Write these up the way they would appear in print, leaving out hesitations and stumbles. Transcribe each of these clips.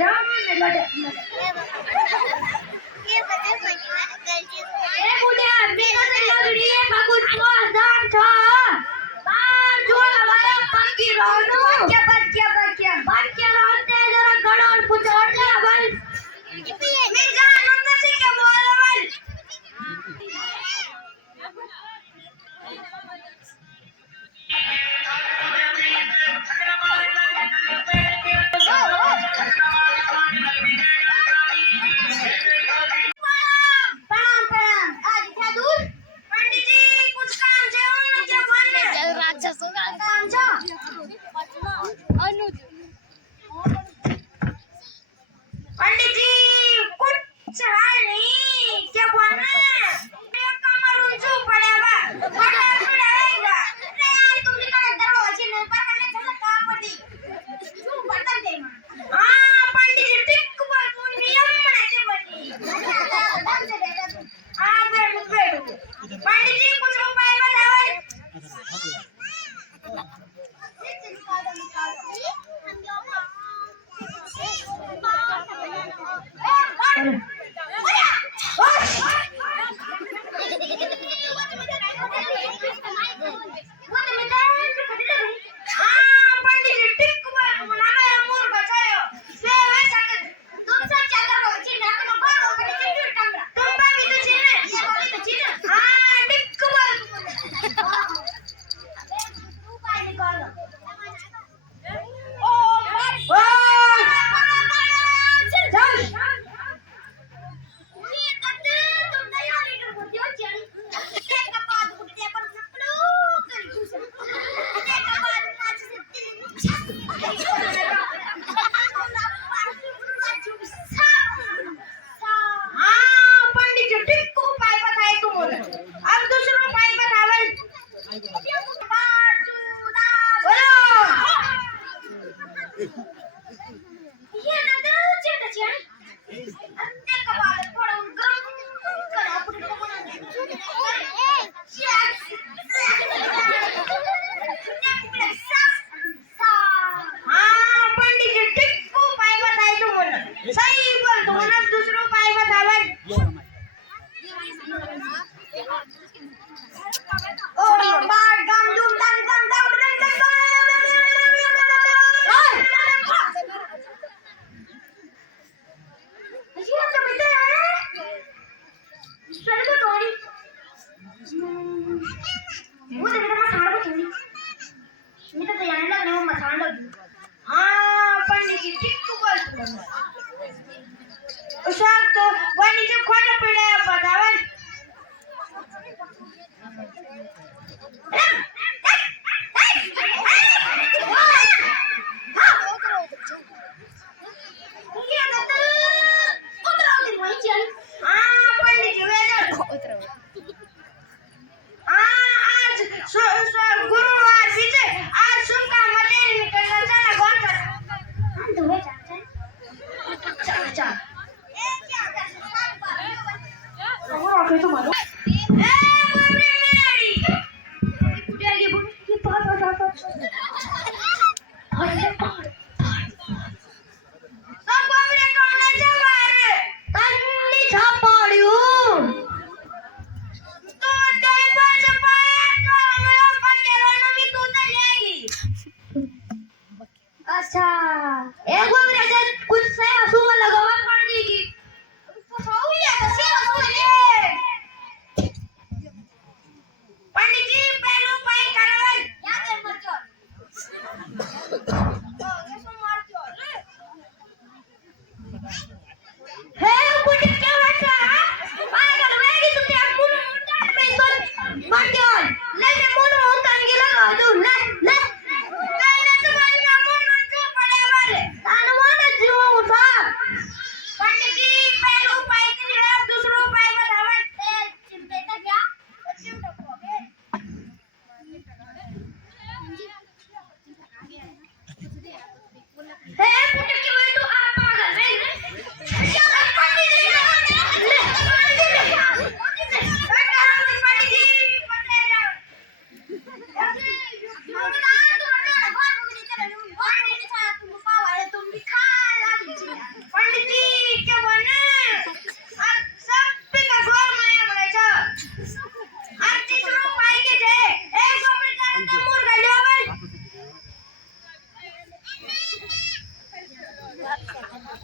राम में लड़े ये बता गलती ए बुढ़िया मेरा से लड़ी है बाकुट को दान था बार जो हमारे पक्की रोनो बच्चे रोते जरा गड़ो और पुछोड़ ले बल मैं जानूं ना सी क्या बोल बल अच्छा एक बार मेरे कुछ से हंसू में लगावा पड़ गई तो सो ही है तो से हंसू ले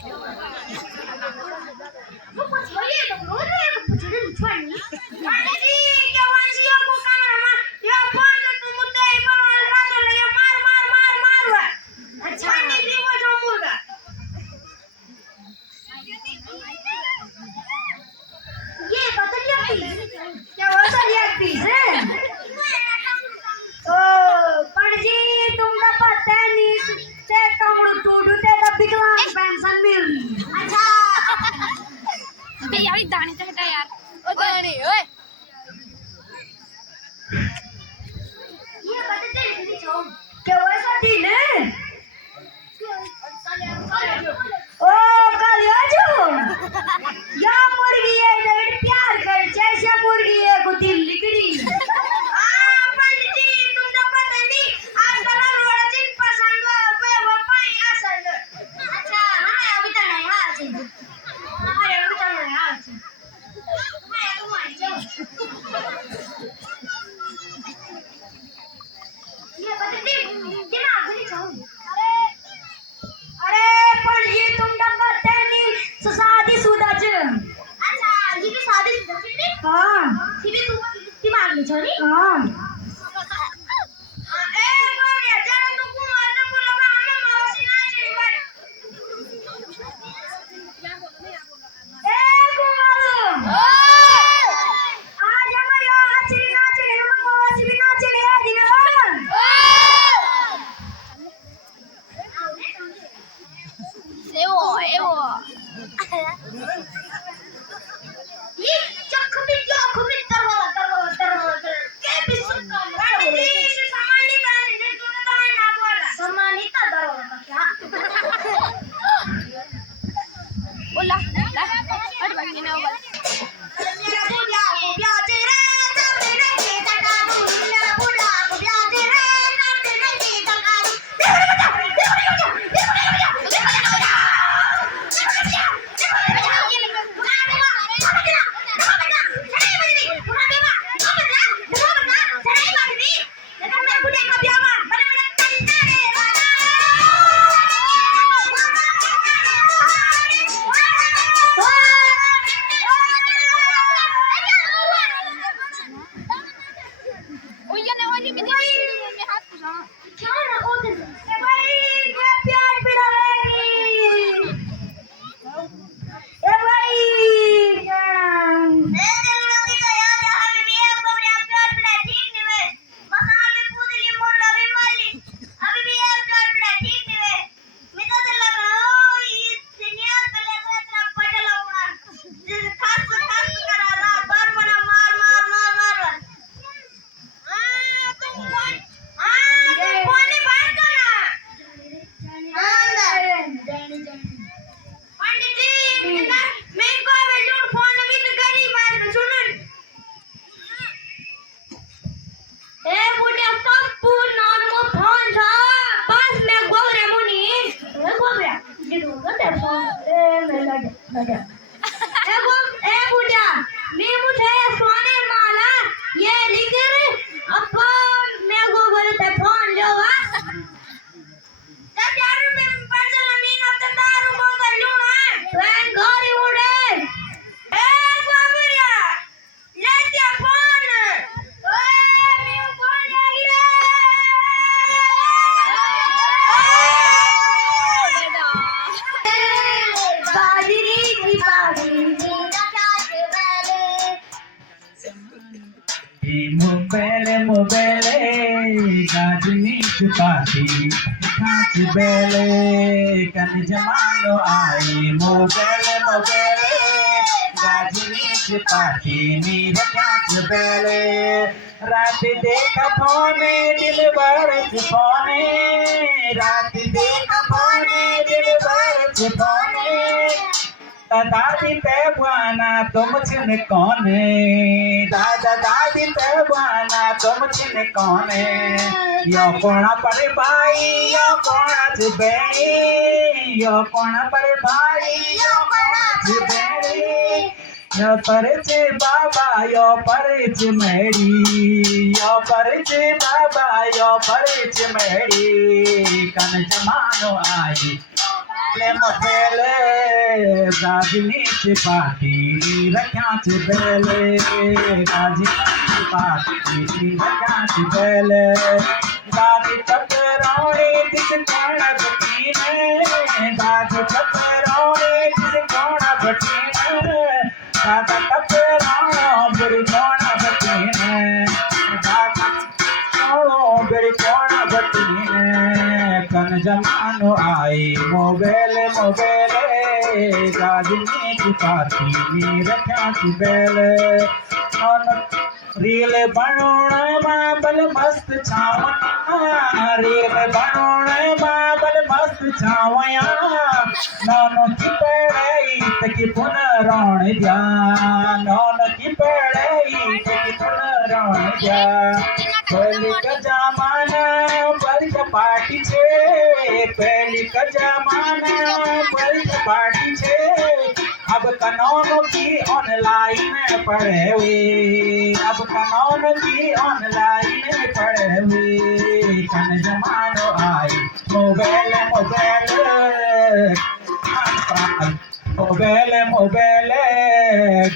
वो कुछ बोलिए तो रोज एक पूछे नहीं छोड़नी पंडित जी क्या वांसियों को कमरे में ये फोन जो तुम मुद्दे मार रहा तो ये मार मार मार मार हुआ अच्छा पंडित जी वो जो मुर्गा ये बदलिया पीस क्या बदलिया पीस है ओ पंडित जी तुम तो पता नहीं ते कमरू टूटू ते तो विकलांग पेंशन मिल अच्छा यार दाने से हटा यार ओ दाने ओए ये बदलते नहीं छो क्या वैसा दिन है ओ कालियाजू या मुर्गी है इधर प्यार कर जैसे मुर्गी है को दिल लिकड़ी पंडित जी तुम तो पता नहीं आजकल वाला दिन पसंद है वो पाई असल अच्छा हमें अभी तक नहीं हाल से हमारे अभी तक नहीं हाल से मैं तुम्हारी जाऊं ये बदलते दिमाग नहीं छो अरे पण ये तुम डब्बा तेनी शादीशुदा च अच्छा ये भी शादीशुदा च हां फिर तू दिमाग में छोरी हां ए बोले जरा तू कुमार ने बोला हम मौसी ना चली बात ए कुमार आज हम यो आचरी ना चली हम मौसी भी ना चली आ दिन एवो ये चखमी तरवा के बिस्कुट का बोले सम्मानित है ने तू तो ना बोला सम्मानित दरवा का क्या बोला हट भागी ना बोला मेरा बुढ़ा को ब्याज रे तेरे के टका मेरा बुढ़ा को ब्याज रे तेरे के टका ओ ये ने वाली में हाथ पुछा क्या ना ओदन ए भाई ये प्यार पिला लेगी ए भाई ए देवलोकी का याद है भी है को प्यार पिला ठीक नहीं वे मसाल में पूदली मोर लवी माली अभी भी है प्यार पिला ठीक नहीं वे मैं तो लग रहा हूं ये दुनिया के लिए इतना पटल होगा जिस खास करा रहा बार बना मार मार मार मार तुम फोन बात करना पंडित जी मैं को बेलून फोन भी तो करी बात सुन ए बुढ़िया पप्पू नाम को फोन था बस मैं गोरे मुनी ए गोरे दिदू गते फोन ए मैं लगा ए बुढ़िया मैं मुझे सोने माला ये लिख अब मैं गोरे ते फोन जोवा दारू में पैसा नहीं अब तो दारू को कर लूं है ट्रेन गाड़ी उड़े ए बाबूया ले दिया फोन ओए मैं फोन आ गया बाजरी की बाजरी मोबेले गाजनी छुपाती खाच बेले कन जमानो आई मोबेले गाजनी छुपाती नीर खाच बेले रात देखा फोने दिल बरस फोने रात देखा फोने दिल बरस फोने दादी ते बना तुम छिन कौने दादा दादी ते बना तुम छिन कौने यो कोणा पर भाई यो कोणा बेड़ी यो कोणा पर भाई यो कोणा बेड़ी यो परचे बाबा यो परच मेरी यो परचे बाबा यो परच मेरी कन जमानो आई मोबाइल गाजनी चिपाटी रख्या च बेले गाजनी चिपाटी रख्या च बेले गाज टकराने दिस कोण बटीने गाज टकराने दिस कोण बटीने गाज टकरानो बुरी कोण बटीने गाज बेरी कोण बटीने कन जमानो आई मोबाइल गाजनी की पार्टी में रख्या ची बेल रील बनोण मां मस्त छावया रील बनोण मां मस्त छावया नौनो की पेड़ई तकी पुन रोण जा नौनो की पेड़ई तकी पुन रोण जा पहली का जमाना बल पार्टी छे पहली का जमाना बल पार्टी छे अब कनौन की ऑनलाइन पढ़े हुए अब कनौन की ऑनलाइन पढ़े हुए कन जमानो आई मोबाइल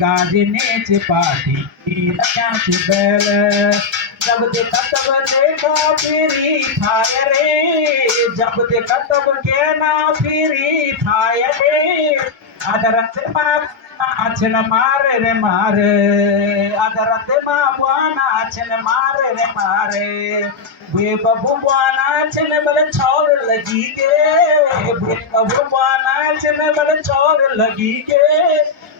गाजने चिपाटी रख्या च बेल जब देखा तब देखा फ्री फायर रे जब देखा तब के ना फ्री फायर रे अदरत आछन मारे रे मारे अदरत बुआना आछन मारे रे मारे वे बबू बुआना आछन बल छोर लगी गे वे बबू बुआना आछन बल छोर लगी गे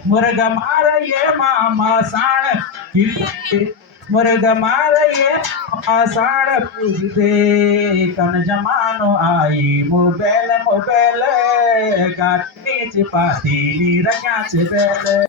मुर्गा मार ये मामा साण मुर्गा मार ये आषाढ़ पूज दे कन जमानो आई मोबाइल गाजनी चिपाटी रख्या च बेल